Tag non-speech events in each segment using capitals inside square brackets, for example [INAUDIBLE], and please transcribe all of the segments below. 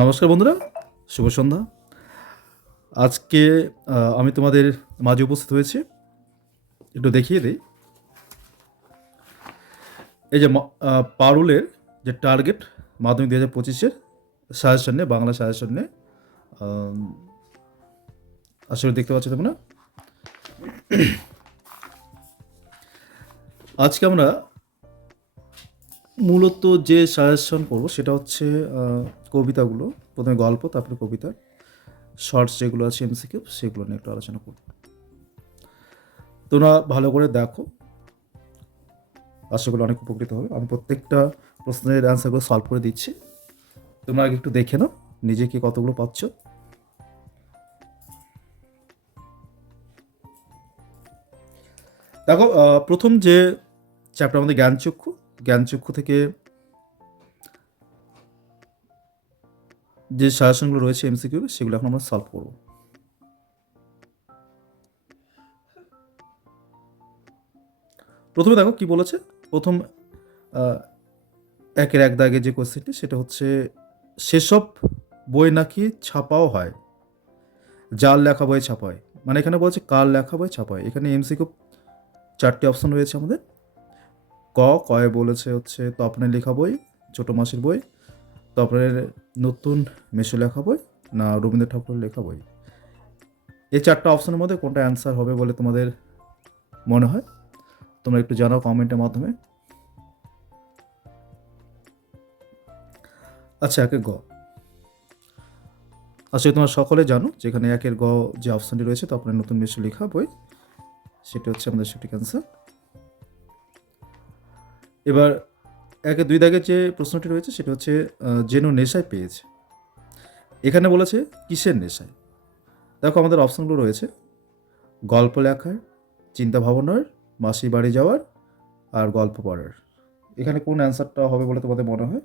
নমস্কার বন্ধুরা, শুভ সন্ধ্যা। আজকে আমি তোমাদের মাঝে উপস্থিত হয়েছি। একটু দেখিয়ে দিই। এই যে পারুলের যে টার্গেট মাধ্যমিক দু হাজার পঁচিশের সাজেশন বাংলা সাজেশন আশা করি দেখতে পাচ্ছ তোমরা। আজকে আমরা মূলত যে সাজেশন করব, সেটা হচ্ছে কবিতাগুলো, প্রথমে গল্প, তারপরে কবিতা, শর্টস যেগুলো আছে এমসিকিউ, সেগুলো নিয়ে একটু আলোচনা করব তোমরা ভালো করে দেখো। আশা করি অনেক উপকৃত হবে। আমি প্রত্যেকটা প্রশ্নের অ্যান্সারগুলো সলভ করে দিচ্ছি। তোমরা আগে একটু দেখে নাও নিজেকে কতগুলো পাচ্ছ। দেখো প্রথম যে চ্যাপ্টার আমাদের জ্ঞানচক্ষু জ্ঞানচক্ষু থেকে যে সাজেশনগুলো রয়েছে এমসিকিউ সেগুলো এখন আমরা সলভ করব। প্রথমে দেখো কি বলেছে? প্রথম একের এক দাগে যে কোশ্চেনটি সেটা হচ্ছে, সেসব বই নাকি ছাপাও হয়? যার লেখা বই ছাপা হয় মানে এখানে বলছে, কার লেখা বই ছাপা হয় এখানে এমসিকিউ চারটি অপশন রয়েছে আমাদের। ক, কয়ে বলেছে হচ্ছে তপনের লেখা বই, ছোটো মাসির বই। তপনের নতুন মেশো লেখা বই না রবীন্দ্র ঠাকুরের লেখা বই? এই চারটা অপশনের মধ্যে কোনটা অ্যান্সার হবে বলে তোমাদের মনে হয়? তোমরা একটু জানাও কমেন্টের মাধ্যমে। আচ্ছা একে গ। আচ্ছা তোমরা সকলে জানো যেখানে একের গ যে অপশনটি রয়েছে তপনের নতুন মেশো লেখা বই, সেটা হচ্ছে আমাদের সঠিক অ্যান্সার এবার একে দুই দাগের যে প্রশ্নটি রয়েছে সেটা হচ্ছে যেন নেশায় পেয়েছে। এখানে বলেছে, কিসের নেশায়? দেখো আমাদের অপশনগুলো রয়েছে। গল্প লেখার, চিন্তা ভাবনার মাসি বাড়ি যাওয়ার আর গল্প পড়ার। এখানে কোন অ্যান্সারটা হবে বলে তোমাদের মনে হয়?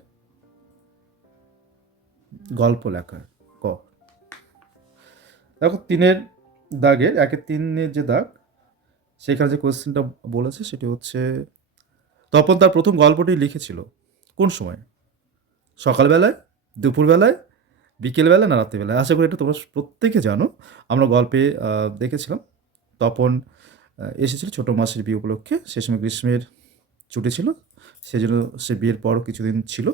গল্প লেখার, ক। দেখো, তিনের দাগের একের তিনের যে দাগ, সেখানে যে কোয়েশ্চেনটা বলেছে সেটি হচ্ছে তপন তার প্রথম গল্পটি লিখেছিল। কোন সময়? সকালবেলায়? দুপুরবেলায়? বিকেলবেলা না রাত্রিবেলায়? আশা করি এটা তোমরা প্রত্যেকে জানো। আমরা গল্পে দেখেছিলাম, তপন এসেছিল ছোটো মাসের বিয়ে উপলক্ষে। সে সময় গ্রীষ্মের ছুটি ছিল, সেজন্য সে বিয়ের পরও কিছুদিন ছিল।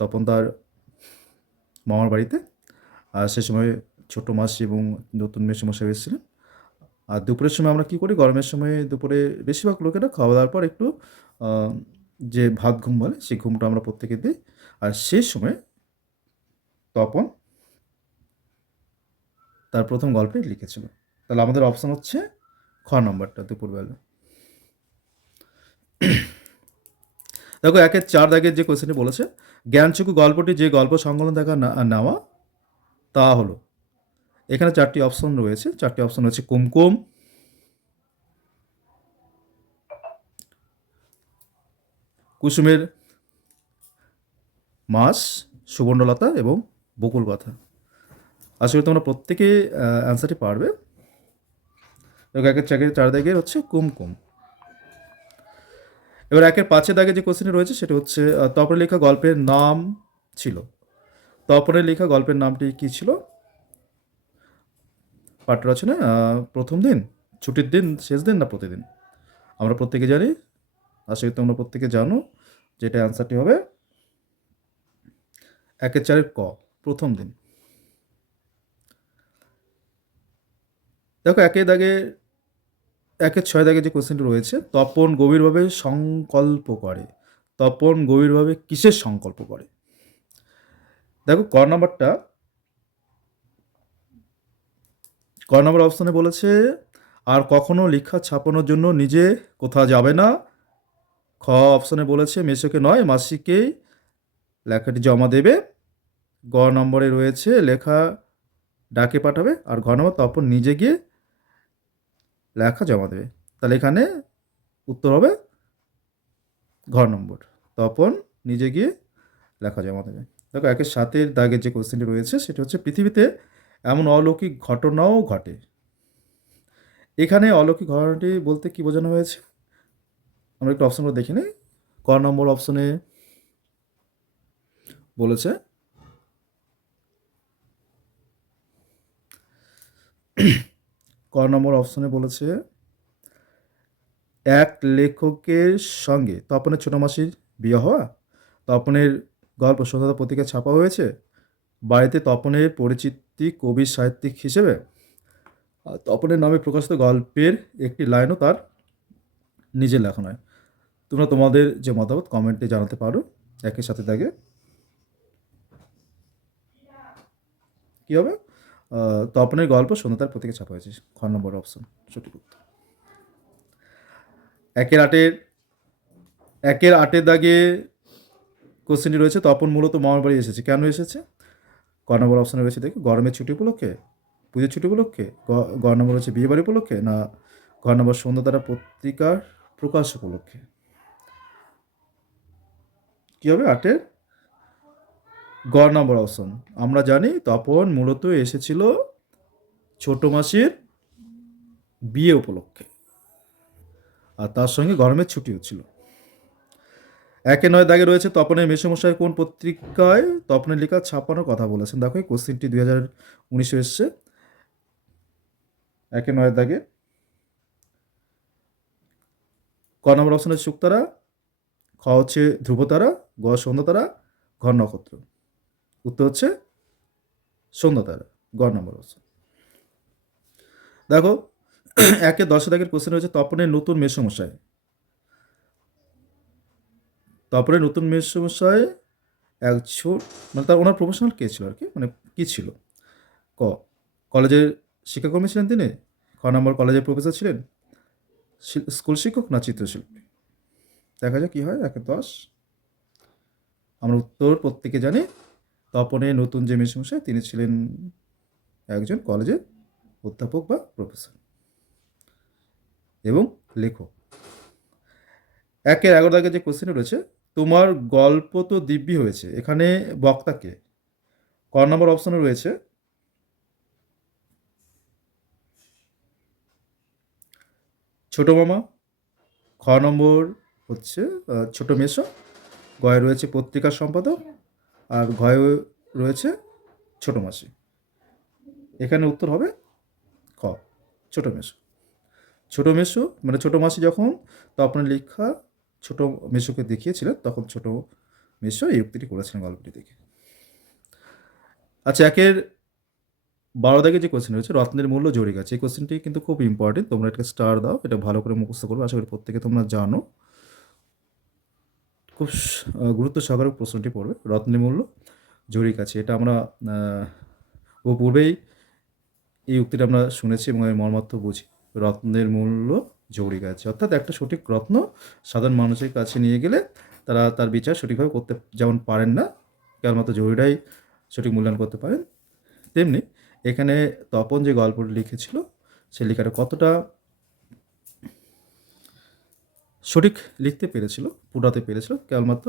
তপন তার মামার বাড়িতে, আর সে সময় ছোটো মাসি এবং নতুন মেসোমশাই এসেছিলেন। আর দুপুরের সময় আমরা কী করি? গরমের সময় দুপুরে বেশিরভাগ লোকেরা খাওয়া দাওয়ার পর একটু যে ভাত ঘুম বলে সেই ঘুমটা আমরা প্রত্যেকে দিই। আর সেই সময় তপন তার প্রথম গল্পে লিখেছিল। তাহলে আমাদের অপশন হচ্ছে খ নম্বরটা দুপুরবেলা। দেখো, একের চার দাগের যে কোয়েশ্চেনটি বলেছে, জ্ঞানচক্ষু গল্পটি যে গল্প সংকলন দেখা নেওয়া, তা হলো এখানে চারটি অপশন রয়েছে। চারটি অপশন রয়েছে কুমকুম কুসুমের মাস সুবর্ণলতা এবং বকুল কথা আসলে তোমরা প্রত্যেকে অ্যান্সারটি পারবে। একের চাকের চার দাগের হচ্ছে কুমকুম। এবার একের পাঁচের দাগে যে কোশ্চেনটি রয়েছে সেটা হচ্ছে আহ, তপনের লেখা গল্পের নাম ছিল। তপনের লেখা গল্পের নামটি কি ছিল? পাঠ রচনা আহ, প্রথম দিন ছুটির দিন শেষ দিন না প্রতিদিন? আমরা প্রত্যেকে জানি আশা করি তোমরা প্রত্যেকে জানো যেটা অ্যান্সারটি হবে একের চারের ক প্রথম দিন। দেখো একে দাগে একের ছয় দাগে যে কোশ্চেনটি রয়েছে তপন গভীরভাবে সংকল্প করে। তপন গভীরভাবে কিসের সংকল্প করে? দেখো ক নাম্বারটা ক নম্বর অপশনে বলেছে, আর কখনো লেখা ছাপানোর জন্য নিজে কোথাও যাবে না। খ অপশনে বলেছে, মেসোকে নয় মাসিকেই লেখাটি জমা দেবে। গ নম্বরে রয়েছে, লেখা ডাকে পাঠাবে, আর ঘ নম্বর তপন নিজে গিয়ে লেখা জমা দেবে। তাহলে এখানে উত্তর হবে ঘ নম্বর। তপন নিজে গিয়ে লেখা জমা দেবে। দেখো, একের সাতের দাগের যে কোশ্চেনটি রয়েছে, সেটা হচ্ছে পৃথিবীতে এমন অলৌকিক ঘটনাও ঘটে। এখানে অলৌকিক ঘটনাটি বলতে কি বোঝানো হয়েছে? আমরা একটু অপশনগুলো দেখি নিই। ক নম্বর অপশনে বলেছে, ক নম্বর অপশনে বলেছে, এক লেখকের সঙ্গে তপনের ছোট মাসির বিয়ে হওয়া, তপনের গল্প সন্ধ্যা পত্রিকা ছাপা হয়েছে। বাড়িতে তপনের পরিচিত কবি, সাহিত্যিক হিসেবে তপনের নামে প্রকাশিত গল্পের একটি লাইনও তার নিজের লেখা নয়। তোমরা তোমাদের যে মতামত কমেন্টে জানাতে পারো একের সাথে থাকে কী হবে? তপনের গল্প সন্ধ্যাতার পত্রিকা ছাপা হয়েছে, খ নম্বর অপশন সঠিক উত্তর। একের আটের একের আটের দাগে কোশ্চেনটি রয়েছে, তপন মূলত মামার বাড়ি এসেছে। কেন এসেছে? ক নম্বর অপশনে রয়েছে দেখি, গরমের ছুটি উপলক্ষে, পুজোর ছুটি উপলক্ষে, গ- নম্বর হচ্ছে বিয়ে বাড়ি উপলক্ষে না ঘ নম্বর সন্ধ্যাতারা পত্রিকার প্রকাশ উপলক্ষে? কী হবে আটের গ নম্বর অপশন। আমরা জানি তপন মূলত এসেছিল ছোট মাসির বিয়ে উপলক্ষে। আর তার সঙ্গে গরমের ছুটিও ছিল। একে নয় দাগে রয়েছে তপনের মেসমশাই কোন পত্রিকায়? তপনের লেখা ছাপানোর কথা বলেছেন। দেখো, এই কোশ্চিনটি দুই হাজার উনিশে এসছে। একে নয় দাগে। ক নম্বর অপশন হচ্ছে শুক্তারা খ হচ্ছে ধ্রুবতারা, গ সন্ধ্যাতারা, ঘ নক্ষত্র। উত্তর হচ্ছে সন্ধ্যাতারা, গ নম্বর অপশন দেখো, একে দশ দাগের কোশ্চেন হচ্ছে তপনের নতুন মেসমশাই। তারপরে নতুন মেসমশাই এক ছোট মানে তার ওনার প্রফেশনাল কে ছিল আর কি? মানে কি ছিল? ক, কলেজের শিক্ষাকর্মী ছিলেন তিনি? খ নম্বর কলেজের প্রফেসর ছিলেন? স্কুল শিক্ষক না চিত্রশিল্পী? দেখা যাক কী হয়, একে, দশ। আমরা উত্তর প্রত্যেকে জানি। তপনে নতুন যে মেসমশাই তিনি ছিলেন একজন কলেজের অধ্যাপক বা প্রফেসর এবং লেখক। একের এগারো দাগে যে কোশ্চেন রয়েছে তোমার গল্প তো দিব্যি হয়েছে, এখানে বক্তাকে। ক নম্বর অপশনে রয়েছে, ছোট মামা। খ নম্বর হচ্ছে ছোট মেসো। গয়ে রয়েছে পত্রিকার সম্পাদক, আর ঘয়ে রয়েছে ছোট মাসি। এখানে উত্তর হবে খ, ছোট মেসো। ছোট মেসো মানে ছোট মাসি যখন তপন লেখা ছোট মেসোকে দেখিয়েছিলেন তখন ছোট মেসো এই উক্তিটি করেছিলেন গল্পটি দেখে। আচ্ছা একের বারো দাগে যে কোশ্চেন রয়েছে রত্নের মূল্য জড়ি গাছ এই কোশ্চেনটি কিন্তু খুব ইম্পর্টেন্ট তোমরা একটা স্টার দাও, এটা ভালো করে মুখস্থ করবে, আশা করি প্রত্যেকে তোমরা জানো। খুব গুরুত্ব সহকারে প্রশ্নটি পড়বে, রত্নের মূল্য জড়ি গাছে এটা আমরা ও পূর্বেই এই উক্তিটা আমরা শুনেছি এবং এর মর্মার্থ বুঝি। রত্নের মূল্য জৌরি গাছে অর্থাৎ একটা সঠিক রত্ন সাধারণ মানুষের কাছে নিয়ে গেলে তারা তার বিচার সঠিকভাবে করতে যেমন পারেন না, কেবলমাত্র জৌরিরাই সঠিক মূল্যায়ন করতে পারেন। তেমনি এখানে তপন যে গল্পটি লিখেছিল, সে লেখাটা কতটা সঠিক লিখতে পেরেছিল, পুরাতে পেরেছিল, কেবলমাত্র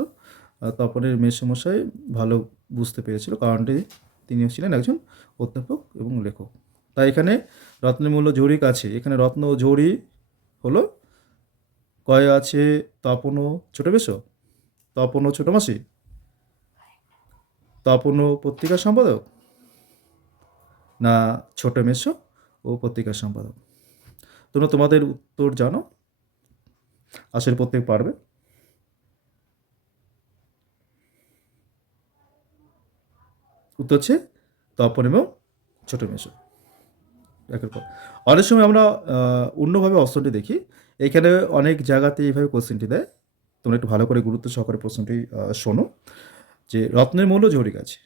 তপনের তপনের মেসমশাই ভালো বুঝতে পেরেছিল, কারণটি তিনি ছিলেন একজন অধ্যাপক এবং লেখক। তাই এখানে রত্নের মূল্য জৌরি কাছে এখানে রত্ন ও হলো? কয় আছে? তপন ছোট বেশো? তপন ছোট মাসি? তপন ও পত্রিকার সম্পাদক? না, ছোট মেশো ও পত্রিকার সম্পাদক। তোমরা তোমাদের উত্তর জানো। আসলে প্রত্যেক পারবে। উত্তর হচ্ছে তপন এবং ছোট মেশো একের পর। অনেক সময় আমরা অন্যভাবে অপশনটি দেখি। এখানে অনেক জায়গাতে এইভাবে কোশ্চেনটি দেয়। তোমরা একটু ভালো করে গুরুত্ব সহকারে প্রশ্নটি শোনো যে রত্নের মূল্য জৌরি গাছে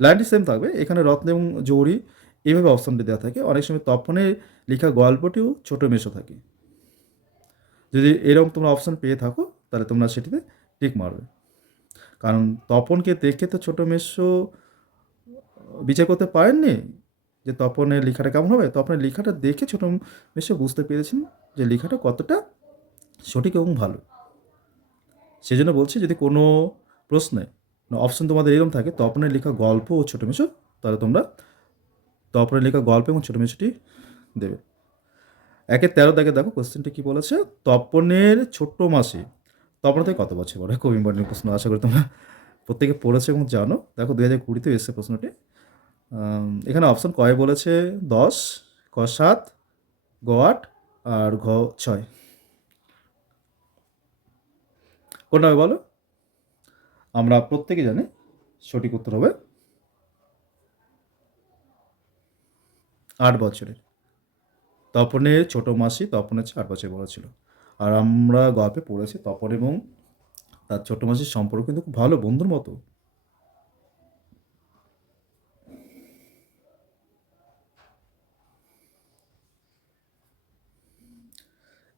লাইনটি সেম থাকবে। এখানে রত্ন এবং জৌরি এইভাবে অপশনটি দেওয়া থাকে। অনেক সময় তপনের লেখা গল্পটিও ছোট মেশো থাকে। যদি এরকম তোমরা অপশন পেয়ে থাকো, তাহলে তোমরা সেটিতে টিক মারবে। কারণ তপনকে দেখে তো ছোট মেশো বিচার করতে পারেননি? যে তপনের লেখাটা কেমন হবে? তপনের লেখাটা দেখে ছোটো মেশো বুঝতে পেরেছেন যে লেখাটা কতটা সঠিক এবং ভালো। সেজন্য বলছি যদি কোনো প্রশ্নে অপশন তোমাদের এরকম থাকে তপনের লেখা গল্প ও ছোটো মেশো তাহলে তোমরা তপনের লেখা গল্প এবং ছোটো মেশোটি দেবে। একের তেরো দাগে দেখো কোশ্চেনটি কী বলেছে? তপনের ছোট্ট মাসি তপন থেকে কত বছর বড়? খুব ইম্পর্টেন্ট প্রশ্ন, আশা করি তোমরা প্রত্যেকে পড়েছো এবং জানো। দেখো দু হাজার কুড়িতে এসছে প্রশ্নটি। এখানে অপশন কয়ে বলেছে দশ, ক সাত, গ আট আর ঘ ছয়। কোনটা হবে বলো? আমরা প্রত্যেকে জানি সঠিক উত্তর হবে আট বছরের। তপনের ছোট মাসি তপনের চেয়ে আট বছর বড় ছিল। আর আমরা গল্পে পড়েছি তপন এবং তার ছোট মাসির সম্পর্ক কিন্তু খুব ভালো, বন্ধুর মতো।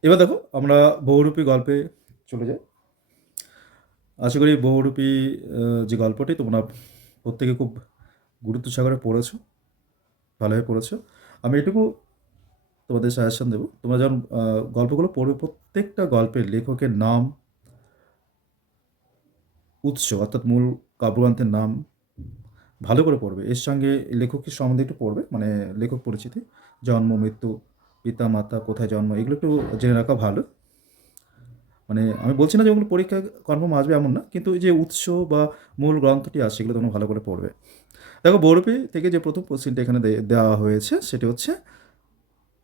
এবার দেখো, আমরা বহুরূপী গল্পে চলে যাই। আশা করি বহুরূপী যে গল্পটি তোমরা প্রত্যেকে খুব গুরুত্ব সাগরে পড়েছো, ভালোভাবে পড়েছো। আমি এটুকু তোমাদের সাজেশন দেবো। তোমরা যখন গল্পগুলো পড়বে, প্রত্যেকটা গল্পের লেখকের নাম, উৎস, অর্থাৎ মূল কাব্যগ্রন্থের নাম ভালো করে পড়বে। এর সঙ্গে লেখকের সম্বন্ধে একটু পড়বে মানে লেখক পরিচিতি, জন্ম, মৃত্যু পিতা মাতা কোথায় জন্ম, এগুলো একটু জেনে রাখা ভালো। মানে আমি বলছি না যে ওগুলো পরীক্ষা কনফার্ম আসবে এমন না, কিন্তু যে উৎস বা মূল গ্রন্থটি আছে সেগুলো তোমরা ভালো করে পড়বে। দেখো বৌরূপী থেকে যে প্রথম কোশ্চিনটা এখানে দেওয়া হয়েছে, সেটি হচ্ছে,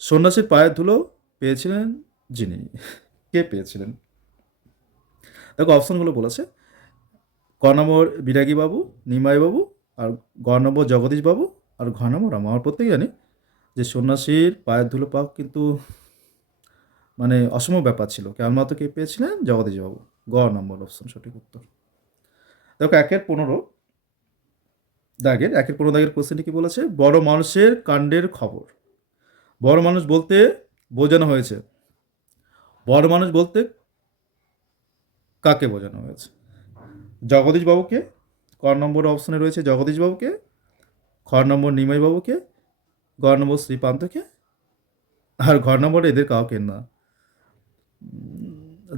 সন্ন্যাসীর পায়ের ধুলো পেয়েছিলেন যিনি? কে পেয়েছিলেন? দেখো, অপশনগুলো বলেছে ক নম্বর বিরাগী বাবু নিমাই বাবু আর গ নম্বর জগদীশ বাবু আর ঘ নম্বর আমার প্রত্যেকে জানি। যে সন্ন্যাসীর পায়ের ধুলো পাওয়া কিন্তু মানে অসম্ভব ব্যাপার ছিল। কেবলমাত্র কে পেয়েছিলেন? জগদীশ বাবু গ নম্বর অপশন সঠিক উত্তর। দেখো, একের পনেরো দাগের, একের পনেরো দাগের কোশ্চেনটি কি বলেছে? বড় মানুষের কাণ্ডের খবর। বড় মানুষ বলতে বোঝানো হয়েছে। বড় মানুষ বলতে কাকে বোঝানো হয়েছে? জগদীশ বাবুকে ক নম্বর অপশনে রয়েছে জগদীশ বাবুকে খ নম্বর নিমাই গ নম্বর শ্রীপান্তকে আর ঘর নম্বরে এদের কাউকে না।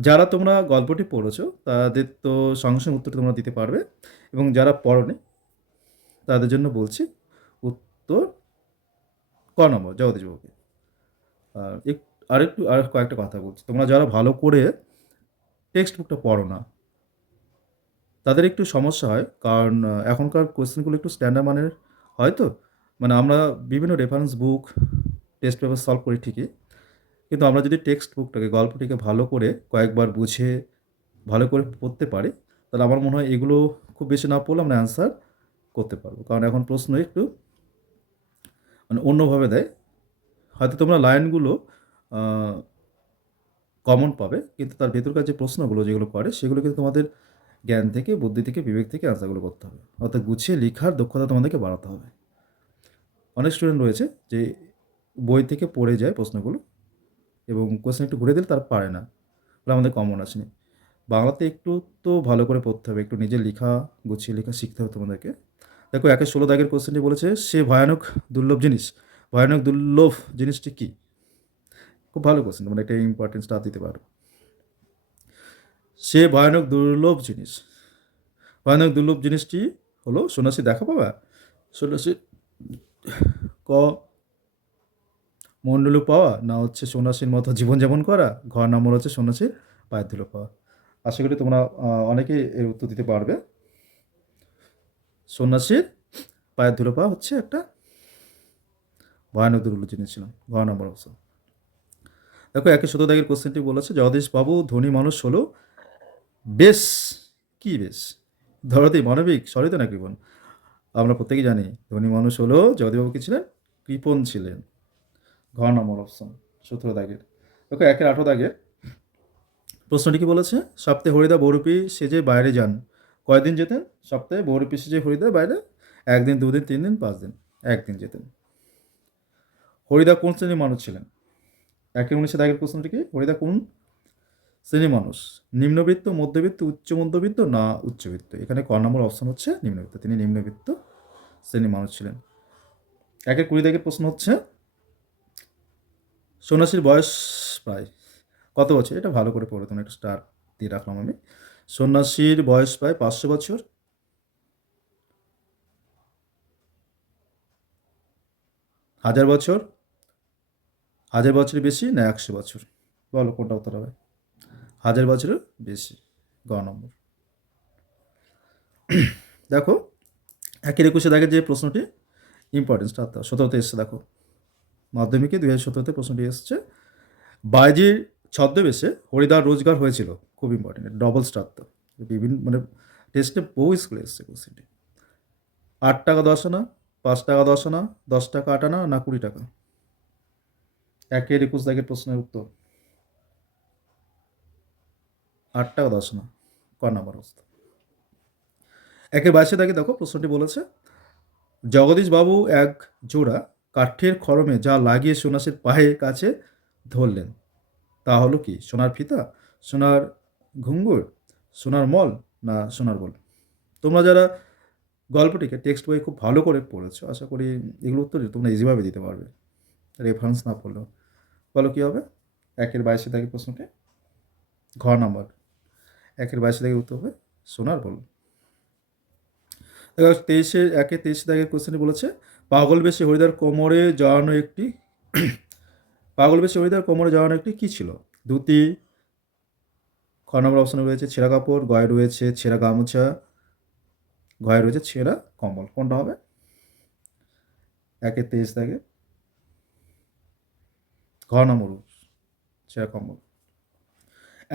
যারা তোমরা গল্পটি পড়েছো, তাদের তো সঙ্গে সঙ্গে উত্তর তোমরা দিতে পারবে। এবং যারা পড়নি, তাদের জন্য বলছি উত্তর ক নম্বর, জগদীশবাবুকে। আর এক, আরেকটু, আর কয়েকটা কথা বলছি। তোমরা যারা ভালো করে টেক্সট বুকটা পড়ো না, তাদের একটু সমস্যা হয়। কারণ, এখনকার কোয়েশ্চেনগুলো একটু স্ট্যান্ডার্ড মানের হয় তো? মানে আমরা বিভিন্ন reference book test paper solve করি ঠিকই, কিন্তু আমরা যদি টেক্সট বুকটাকে গল্পটিকে ভালো করে কয়েকবার বুঝে, ভালো করে পড়তে পারি, তাহলে আমার মনে হয় এগুলো খুব বেশি না পড়লে আমরা অ্যান্সার করতে পারব। কারণ এখন প্রশ্ন একটু মানে অন্যভাবে দেয়। হয়তো তোমরা লাইনগুলো কমন পাবে, কিন্তু তার ভেতরকার যে প্রশ্নগুলো যেগুলো করে, সেগুলো কিন্তু তোমাদের জ্ঞান থেকে, বুদ্ধি থেকে, বিবেক থেকে অ্যান্সারগুলো করতে হবে। অর্থাৎ গুছিয়ে লেখার দক্ষতা তোমাদেরকে বাড়াতে হবে। অনেক স্টুডেন্ট রয়েছে যে বই থেকে পড়ে যায় প্রশ্নগুলো এবং কোশ্চেন একটু ঘুরে দিলে তারা পারে না। বলে আমাদের কমন আসেনি বাংলাতে একটু তো ভালো করে পড়তে হবে, একটু নিজের লেখা, গুছিয়ে লেখা শিখতে হবে তোমাদেরকে। দেখো, একে ষোলো দাগের কোশ্চেনটি বলেছে, সে ভয়ানক দুর্লভ জিনিস, ভয়ানক দুর্লভ জিনিসটি কী? খুব ভালো কোশ্চেন তোমরা একটা ইম্পর্টেন্স স্টার দিতে পারো। সে ভয়ানক দুর্লভ জিনিস, ভয়ানক দুর্লভ জিনিসটি হলো সন্ন্যাসী দেখা পাবা? সন্ন্যাসী ক, মণ্ডল পাওয়া না হচ্ছে সন্ন্যাসীর মতো জীবনযাপন করা? ঘর নম্বর হচ্ছে সন্ন্যাসীর পায়ের ধুলো পাওয়া। আশা করি তোমরা অনেকেই এর উত্তর দিতে পারবে। সন্ন্যাসীর পায়ের ধুলো পাওয়া হচ্ছে একটা ভয়ানক জিনিস ছিল। ঘর নম্বর দেখো একে শত দাগের কোশ্চেনটি বলেছে, জগদীশ বাবু, ধনী মানুষ হলো বেশ, কি বেশ? ধরতে মানবিক, সরিত না কৃপণ আমরা প্রত্যেকেই জানি, ধনী মানুষ হলো জগদীশবাবু কি ছিলেন? কৃপণ ছিলেন। ঘর নম্বর অপশন সতেরো দাগের। দেখো, একের আঠেরো দাগের। প্রশ্নটি কি বলেছে? সপ্তাহে হরিদা বহুরূপী সেজে বাইরে যান। কয়দিন যেতেন? সপ্তাহে বহুরূপী সেজে হরিদা বাইরে একদিন, দুদিন তিন দিন পাঁচ দিন একদিন যেতেন। হরিদা কোন শ্রেণির মানুষ ছিলেন? একের উনিশে দাগের প্রশ্নটি কি? হরিদা কোন শ্রেণির মানুষ, নিম্নবিত্ত, মধ্যবিত্ত, উচ্চ মধ্যবিত্ত না উচ্চবিত্ত? এখানে ক নম্বর অপশন হচ্ছে নিম্নবিত্ত। তিনি নিম্নবিত্ত শ্রেণির মানুষ ছিলেন। একের কুড়ি দাগের প্রশ্ন হচ্ছে, সন্ন্যাসীর বয়স প্রায় কত বছর? এটা ভালো করে পড়ে, তোমরা একটু স্টার দিয়ে রাখলাম আমি। সন্ন্যাসীর বয়স প্রায় পাঁচশো বছর। হাজার বছর। হাজার বছরের বেশি না একশো বছর? বলো কোনটা উত্তর হবে? হাজার বছরের বেশি, গ নম্বর। দেখো, একের একুশে দাগের যে প্রশ্নটি ইম্পর্টেন্সটা সতেরোতে এসছে, দেখো। মাধ্যমিকে দুই হাজার সতেরোতে প্রশ্নটি এসছে, বাইজির ছদ্মবেশে হরিদার রোজগার হয়েছিল, খুব ইম্পর্টেন্ট ডবল স্টার তো বিভিন্ন মানে টেস্টে বহু স্কুলে এসছে কোশ্চেনটি আট টাকা দশ আনা, পাঁচ টাকা দশ আনা, দশ টাকা আট আনা, না কুড়ি টাকা? একের একুশ দাগের প্রশ্নের উত্তর। আট টাকা দশ আনা ক নাম্বার অবস্থা। একের বাইশে দাগে দেখো, প্রশ্নটি বলেছে, জগদীশ বাবু এক জোড়া কাঠের খড়মে যা লাগিয়ে সন্ন্যাসীর পায়ের কাছে ধরলেন, তা হলো কি, সোনার ফিতা, সোনার ঘুঙ্গুর, সোনার মল, না সোনার বল? তোমরা যারা গল্পটিকে টেক্সট বই খুব ভালো করে পড়েছো, আশা করি এগুলো উত্তর তোমরা ইজিভাবে দিতে পারবে। রেফারেন্স না পড়লেও। বলো কী হবে? একের বাইশে দাগের প্রশ্নটি ঘ নাম্বার। একের বাইশে দাগের উত্তর হবে সোনার বল। তেইশে, একে তেইশে দাগের কোশ্চেনটি বলেছে, পাগল বেশি হরিদার কোমরে জড়ানো একটি [CLEARS THROAT] পাগল বেশি হরিদার কোমরে জড়ানো একটি কী ছিল? ধুতি, খ নম্বর অপশনে রয়েছে ছেঁড়া কাপড়, গয়ে রয়েছে ছেঁড়া গামছা গয়ে রয়েছে ছেঁড়া কম্বল। কোনটা হবে? একে তেইশ দাগে ঘ নম্বর, ছেঁড়া কম্বল।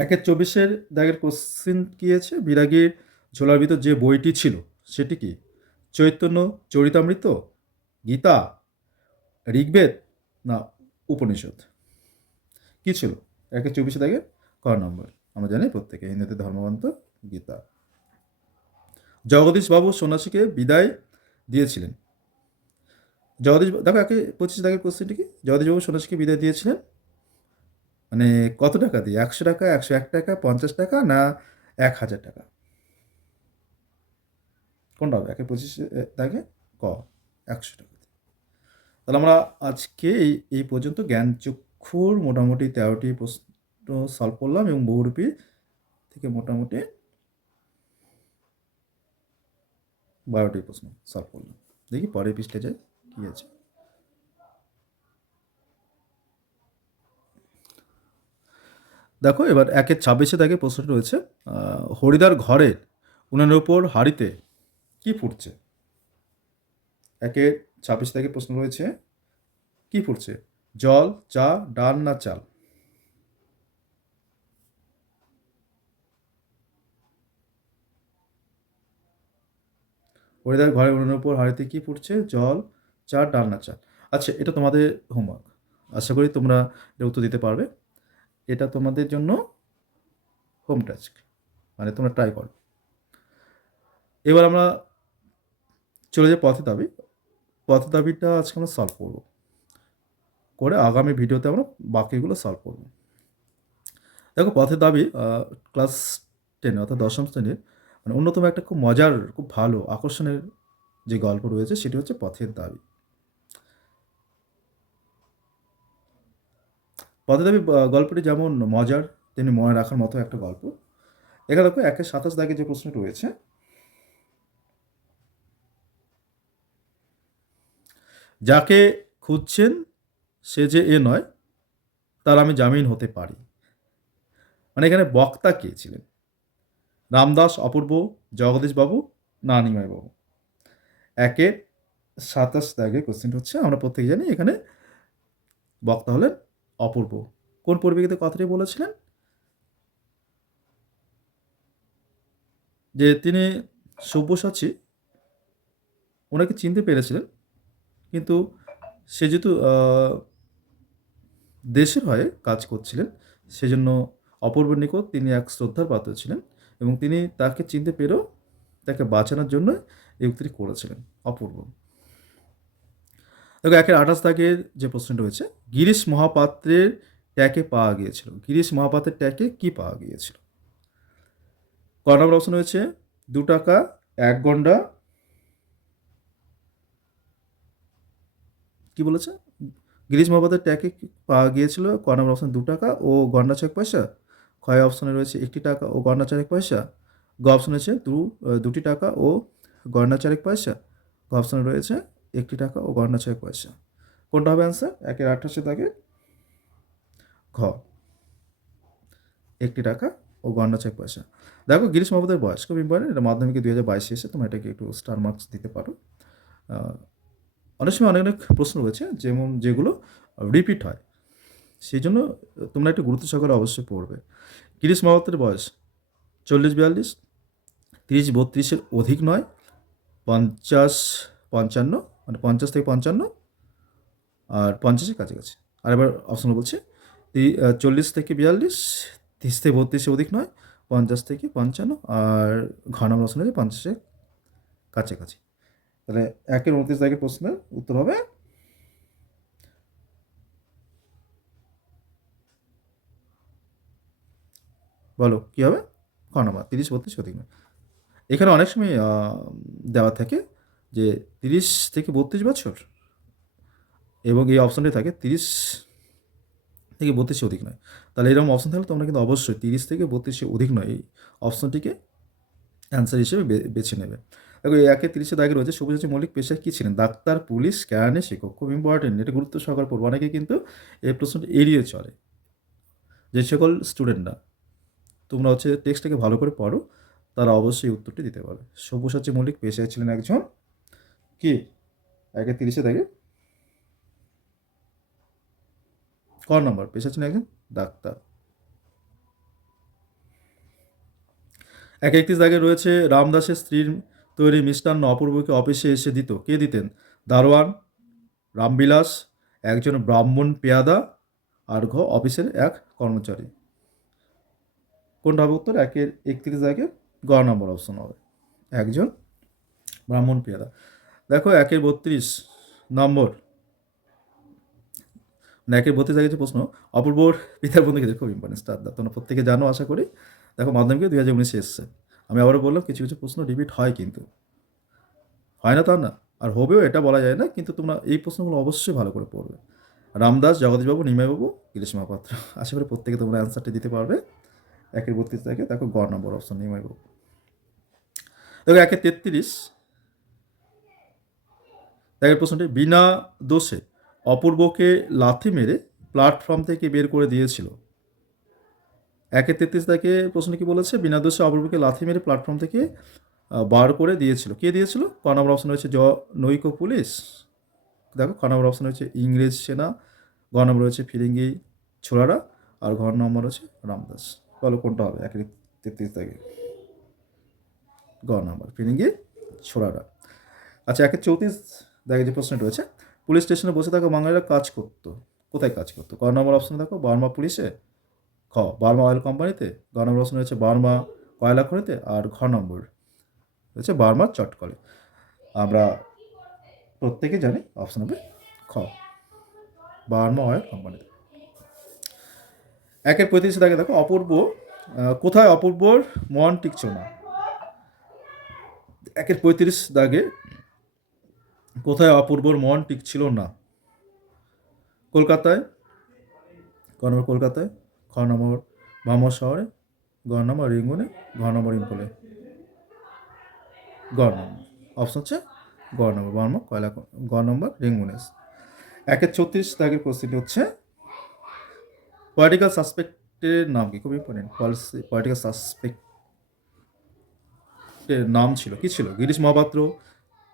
একের চব্বিশের দাগের কোশ্চিন কী আছে? বিরাগীর ঝোলার ভিতর যে বইটি ছিল, সেটি কি? চৈতন্য, চরিতামৃত, গীতা, ঋগ্বেদ না উপনিষদ? কী ছিল? একে চব্বিশে দাগের ক নম্বর? আমরা জানি প্রত্যেকে, হিন্দুতে ধর্মগ্রন্থ, গীতা। জগদীশবাবু সন্ন্যাসীকে বিদায় দিয়েছিলেন। জগদীশ দেখো একে পঁচিশ দাগের কোশ্চেনটি কি? জগদীশবাবু সন্ন্যাসীকে বিদায় দিয়েছিলেন। মানে কত টাকা দিয়ে? একশো টাকা, একশো এক টাকা, পঞ্চাশ টাকা না এক হাজার টাকা? কোনটা হবে? একে পঁচিশ দাগে ক? একশো টাকা তাহলে আমরা আজকে এই পর্যন্ত জ্ঞান চক্ষুর মোটামুটি তেরোটি প্রশ্ন সলভ করলাম এবং বহুরূপী থেকে মোটামুটি বারোটি প্রশ্ন সলভ করলাম। দেখি পরের পৃষ্ঠে যাই কী আছে দেখো, এবার একের ছাব্বিশে দাগে প্রশ্নটি রয়েছে হরিদার ঘরের উনানের ওপর হাড়িতে কি ফুটছে? একের ছাব্বিশ থেকে প্রশ্ন রয়েছে, কি ফুটছে? জল, চা, ডাল না চাল? হরিদার ঘরে উনুনের উপর হাড়িতে কি ফুটছে? জল, চা, ডাল না চাল? আচ্ছা এটা তোমাদের হোমওয়ার্ক আশা করি তোমরা এটা উত্তর দিতে পারবে। এটা তোমাদের জন্য হোম টাস্ক মানে তোমরা ট্রাই করো। এবার আমরা চলে যাই পথে দাবি। পথে দাবিটা আজকে আমরা সলভ করব। করে আগামী ভিডিওতে আমরা বাকিগুলো সলভ করব। দেখো পথের দাবি ক্লাস টেনে অর্থাৎ দশম শ্রেণির মানে অন্যতম একটা খুব মজার, খুব ভালো, আকর্ষণের যে গল্প রয়েছে, সেটি হচ্ছে পথের দাবি। পথের গল্পটি যেমন মজার, তেমনি মনে রাখার মতো একটা গল্প। এখানে দেখো একের সাতাশ দাগে যে প্রশ্নটি রয়েছে, যাকে খুঁজছেন সে যে এ নয়, তার আমি জামিন হতে পারি। মানে এখানে বক্তা কে ছিলেন? রামদাস, অপূর্ব জগদীশবাবু না নিমাইবাবু একে সাতাশ দাগে কোশ্চেন হচ্ছে, আমরা প্রত্যেকে জানি এখানে বক্তা হলেন অপূর্ব। কোন পরিপ্রেক্ষিতে কথাটি বলেছিলেন? যে তিনি সব্যসাচী, ওনাকে চিনতে পেরেছিলেন, কিন্তু সে যেহেতু দেশের হয়ে কাজ করছিলেন, সেজন্য অপূর্ব নিকট তিনি এক শ্রদ্ধার পাত্র ছিলেন এবং তিনি তাকে চিনতে পেরেও তাকে বাঁচানোর জন্য এই উক্তিটি করেছিলেন অপূর্ব। দেখো, একের আঠাশ দাগের যে প্রশ্নটা রয়েছে গিরিশ মহাপাত্রের ট্যাকে পাওয়া গিয়েছিল। গিরিশ মহাপাত্রের ট্যাকে কি পাওয়া গিয়েছিল? ক নম্বর অপশন রয়েছে দু টাকা, এক গন্ডা। কি বলেছে? গিরিশ মহাপাত্রের ট্যাকে পাওয়া গিয়েছিল? ক নম্বর অপশন দু টাকা ও গন্ডা ছয় পয়সা? ক্ষয় অপশনে রয়েছে একটি টাকা ও গন্ডা চারেক পয়সা। গ অপশন রয়েছে দু, দুটি টাকা ও গন্ডা চারেক পয়সা। গ অপশনে রয়েছে একটি টাকা ও গন্ডা ছয় পয়সা। কোনটা হবে অ্যান্সার একের আঠাশে দাগে ঘ। একটি টাকা ও গন্ডা ছয় পয়সা। দেখো গিরিশ মহাপাত্রের বয়স খুব ইম্পর্টেন্ট এটা মাধ্যমিকে দুই হাজার বাইশে এসে তোমরা এটাকে একটু স্টার মার্কস দিতে পারো। অনেক সময় অনেক অনেক প্রশ্ন রয়েছে, যেমন যেগুলো রিপিট হয়। সেই জন্য তোমরা একটু গুরুত্ব সহকারে অবশ্যই পড়বে। গিরিশ মহাপাত্রের বয়স চল্লিশ বিয়াল্লিশ, তিরিশ বত্রিশের অধিক নয়, পঞ্চাশ, পঞ্চান্ন মানে পঞ্চাশ থেকে পঞ্চান্ন আর পঞ্চাশের কাছাকাছি। আর এবার অপশন বলছে চল্লিশ থেকে বিয়াল্লিশ, তিরিশ থেকে বত্রিশের অধিক নয়, পঞ্চাশ থেকে পঞ্চান্ন আর ঘন অপশন হচ্ছে পঞ্চাশের কাছাকাছি। তাহলে একের উনত্রিশ তারিখের প্রশ্নের উত্তর হবে, বলো কী হবে? ক নম্বর তিরিশ, বত্রিশ অধিক নয়। এখানে অনেক সময় দেওয়া থাকে যে তিরিশ থেকে বত্রিশ বছর এবং এই অপশনটি থাকে তিরিশ থেকে বত্রিশে অধিক নয়। তাহলে এরকম অপশন থাকলে তোমরা কিন্তু অবশ্যই তিরিশ থেকে বত্রিশে অধিক নয় এই অপশানটিকে অ্যান্সার হিসেবে বেছে নেবে। দেখো একে তিরিশে দাগে রয়েছে সবুজ মৌলিক পেশায় কী ছিলেন? ডাক্তার, পুলিশ ক্যারানে শিক্ষক, খুব ইম্পর্টেন্ট এটা গুরুত্ব সহকার পড়ব। অনেকে কিন্তু এই প্রশ্নটি এড়িয়ে চলে যে সকল স্টুডেন্টরা তোমরা হচ্ছে টেক্সটটাকে ভালো করে পড়ো, তারা অবশ্যই উত্তরটি দিতে পারবে। সব্যসাচী মৌলিক পেশায় ছিলেন একজন কি? একে তিরিশে দাগে ক নম্বর? পেশা ছিলেন একজন ডাক্তার। এক একত্রিশ দাগে রয়েছে রামদাসের স্ত্রীর তৈরি মিষ্টান্ন অপূর্বকে অফিসে এসে দিত। কে দিতেন? দারোয়ান, রামবিলাস, একজন ব্রাহ্মণ পেয়াদা, আর ঘ অফিসের এক কর্মচারী। কোনটা হবে উত্তর? একের একত্রিশ দাগে গ নম্বর অপশন হবে। একজন ব্রাহ্মণ পেয়াদা। দেখো একের বত্রিশ নম্বর। একের বত্রিশ যে প্রশ্ন, অপূর্বর পিতার বন্ধু ক্ষেত্রে খুব ইম্পর্টেন্ট স্টার দা তোমরা প্রত্যেকে জানো, আশা করি। দেখো, মাধ্যমিকে দুই হাজার উনিশে এসছে। আমি আবারও বললাম, কিছু কিছু প্রশ্ন রিপিট হয় কিন্তু। হয় না তা না? আর হবেও, এটা বলা যায় না, কিন্তু তোমরা এই প্রশ্নগুলো অবশ্যই ভালো করে পড়বে। রামদাস, জগদীশবাবু নিমাইবাবু গিরিশ মহাপাত্র আশা করি প্রত্যেকে তোমরা অ্যান্সারটি দিতে পারবে। একের বত্রিশ থেকে, দেখো, গ নম্বর অপশন নিমাইবাবু দেখো, একের তেত্রিশ দেখের প্রশ্নটি, বিনা দোষে অপূর্বকে লাথি মেরে প্ল্যাটফর্ম থেকে বের করে দিয়েছিল। একে তেত্রিশ থেকে প্রশ্ন কি বলেছে? বিনা দোষে অপূর্বকে লাথি মেরে প্ল্যাটফর্ম থেকে বার করে দিয়েছিল। কে দিয়েছিল? ক নম্বর অপশন রয়েছে, জ, নৈক পুলিশ। দেখো ক নম্বর অপশন রয়েছে, ইংরেজ সেনা। গ নম্বর রয়েছে, ফিরিঙ্গি ছোড়ারা। আর ঘর নম্বর হচ্ছে রামদাস। বলো কোনটা হবে? এক তেত্রিশ থেকে গ নম্বর, ফিরিঙ্গি ছোড়ারা। আচ্ছা একে চৌত্রিশ দেখে যে প্রশ্নটা রয়েছে, পুলিশ স্টেশনে বসে থাকা বাঙালিরা কাজ করতো। কোথায় কাজ করতো? ক নম্বর অপশন দেখো, বার্মা পুলিশে? খ, বার্মা অয়েল কোম্পানিতে? গ নম্বর অপশন রয়েছে, বার্মা কয়লা খনিতে? আর ঘ নম্বর রয়েছে, বার্মা চটকলে। আমরা প্রত্যেকে জানি অপশান হবে খ, বার্মা অয়েল কোম্পানিতে। একের পঁয়ত্রিশে দাগে দেখো, অপূর্ব কোথায় অপূর্বর? মন টিকছ না একের পঁয়ত্রিশ দাগে কোথায় অপূর্বর মন টিকছিল না। কলকাতায়? ক নম্বর কলকাতায়? খ নম্বর ভামর শহরে? গ নম্বর রিঙ্গুনে? ঘ নম্বর ইম্পলে? গ নম্বর অপশন হচ্ছে গ নম্বর বর্ম কয়লা গ নম্বর রিঙ্গুনেস একের ছত্রিশ, দাগের কোশ্চেনটি হচ্ছে পলিটিক্যাল সাসপেক্টের নাম কি? খুব ইম্পর্টেন্ট পলিসি পলিটিক্যাল সাসপেক্টের নাম ছিল। কি ছিল? গিরিশ মহাপাত্র,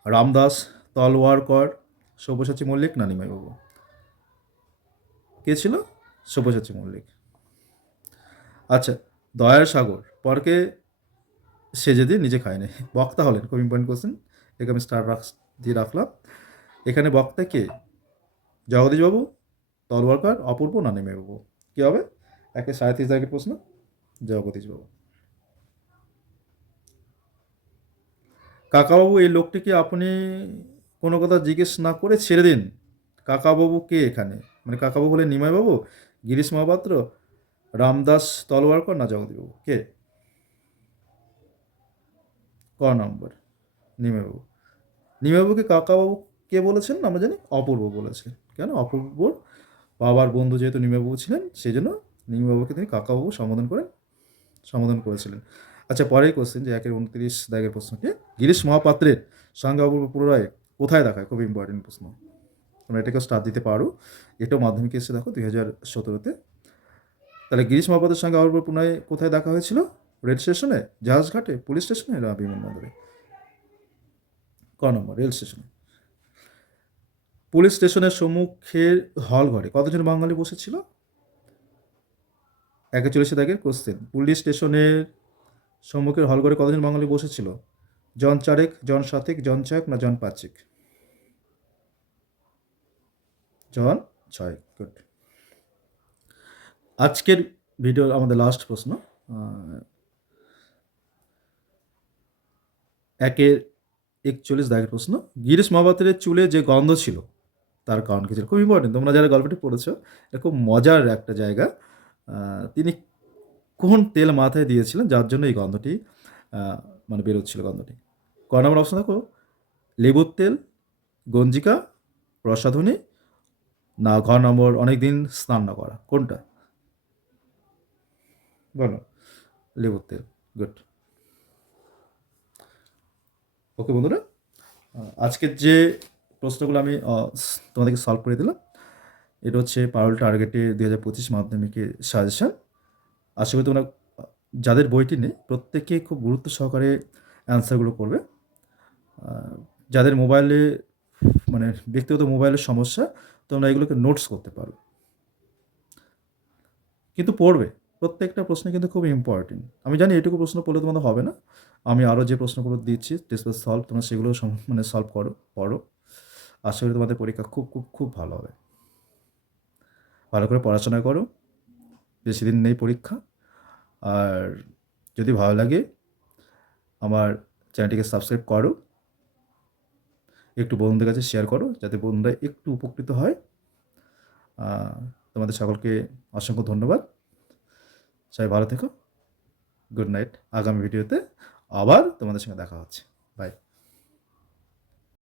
রামদাস তলওয়ারকর সব্যসাচী মল্লিক না নিমাইবাবু? কে ছিল? সব্যসাচী মল্লিক। আচ্ছা দয়ার সাগর, পরকে সেজে দিয়ে নিজে খায়নি। বক্তা হলেন খুব ইম্পর্টেন্ট কোশ্চেন একে আমি স্টার রাখ দিয়ে রাখলাম। এখানে বক্তা কে? জগদীশবাবু তলওয়ারকর অপূর্ব না নিমাইবাবু? কী হবে? একে সাঁত্রিশ তারিখের প্রশ্ন, জগদীশবাবু। কাকাবাবু, এই লোকটিকে আপনি কোনো কথা জিজ্ঞেস না করে ছেড়ে দিন। কাকাবাবু কে এখানে? মানে কাকাবাবু হলেন নিমাইবাবু, গিরিশ মহাপাত্র, রামদাস তলোয়ারকর না জগদীবাবু কে? ক নম্বর? নিমাইবাবু। নিমাইবাবুকে কাকাবাবু কে বলেছেন আমরা জানি? অপূর্ব বলেছেন। কেন? অপূর্বর বাবার বন্ধু যেহেতু নিমাইবাবু ছিলেন সেই জন্য নিমাইবাবুকে তিনি কাকাবাবু সম্বোধন করেন, সম্বোধন করেছিলেন। আচ্ছা পরের কোশ্চেন যে একের উনত্রিশ দাগের প্রশ্নটি গিরিশ মহাপাত্রের সঙ্গে অপূর্ব পুনরায় কোথায় দেখায়? খুব ইম্পর্টেন্ট প্রশ্ন। তোমরা এটাকেও স্টার দিতে পারো। এটাও মাধ্যমিকে এসে দেখো, দুই হাজার সতেরোতে। তাহলে গিরিশ মহাপাত্রের সঙ্গে অপূর্ব পুনরায় কোথায় দেখা হয়েছিল? রেল স্টেশনে? জাহাজঘাটে পুলিশ স্টেশনে? না, বিমানবন্দরে? ক নম্বর, রেল স্টেশনে। পুলিশ স্টেশনের সম্মুখের হল ঘরে কতজন বাঙালি বসেছিল? একে চল্লিশে দাগের কোশ্চেন পুলিশ স্টেশনের সম্মুখের হল ঘরে কতজন বাঙালি বসেছিল? জন চারেক, জন সাতেক, জন ছয়েক না জন পাঁচেক? জন ছয় গুড আজকের ভিডিও আমাদের লাস্ট প্রশ্ন। একের একচল্লিশ দাগের প্রশ্ন। গিরিশ মহাপাত্রের চুলে যে গন্ধ ছিল, তার কারণ কি ছিল? খুব ইম্পর্টেন্ট তোমরা যারা গল্পটি পড়েছো, এটা খুব মজার একটা জায়গা। তিনি কোন তেল মাথায় দিয়েছিলেন, যার জন্য এই গন্ধটি মানে বেরোচ্ছিল গন্ধটি? ক নম্বর অপশন দেখো। লেবুর তেল, গঞ্জিকা প্রসাধনী না ঘর নম্বর অনেক দিন স্নান না করা। কোনটা? বলো। লেবুর তেল, গুড। ওকে বন্ধুরা, আজকের যে প্রশ্নগুলো আমি তোমাদেরকে সলভ করে দিলাম, এটা হচ্ছে পারল টার্গেটে দুই হাজার পঁচিশ মাধ্যমিকের সাজেশন আশা করি তোমরা, যাদের বইটি নেই প্রত্যেকে খুব গুরুত্ব সহকারে অ্যান্সারগুলো করবে। যাদের মোবাইলে মানে ব্যক্তিগত মোবাইলের সমস্যা, তোমরা এগুলোকে নোটস করতে পারো। কিন্তু পড়বে। প্রত্যেকটা প্রশ্ন কিন্তু খুব ইম্পর্টেন্ট আমি জানি এটুকু প্রশ্ন পড়লে তোমাদের হবে না। আমি আরও যে প্রশ্নগুলো দিচ্ছি টেস্ট সলভ তোমরা সেগুলো মানে সলভ করো, পড়ো। আশা করি তোমাদের পরীক্ষা খুব খুব খুব ভালো হবে। ভালো করে পড়াশোনা করো। বেশি দিন নেই পরীক্ষা। আর যদি ভালো লাগে, আমার চ্যানেলটিকে সাবস্ক্রাইব করো। একটু বন্ধুদের কাছে শেয়ার করো, যাতে বন্ধুরা একটু উপকৃত হয়। তোমাদের সকলকে অসংখ্য ধন্যবাদ। সবাই ভালো থেকো। গুড নাইট আগামী ভিডিওতে আবার তোমাদের সঙ্গে দেখা হচ্ছে।